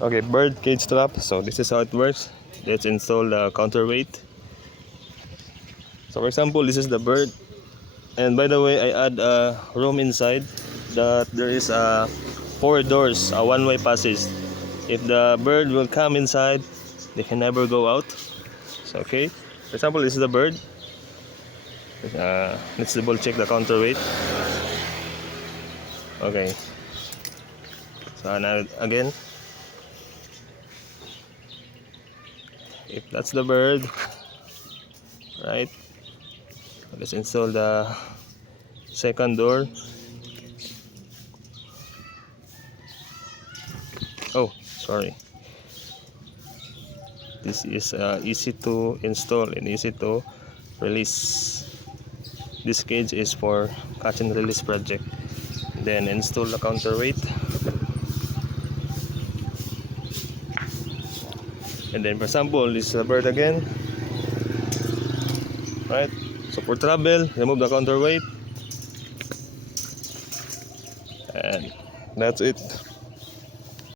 Okay, bird cage trap. So this is how it works. Let's install the counterweight. So for example, this is the bird. And by the way, I add a room inside that there is four doors, a one-way passage. If the bird will come inside, they can never go out. So okay, for example, this is the bird. Let's double check the counterweight. Okay, so now again, if that's the bird, right? Let's install the second door. Oh, sorry. This is easy to install and easy to release. This cage is for catch and release project. Then install the counterweight. And then for example, this is a bird again. Right? So for travel, remove the counterweight. And that's it.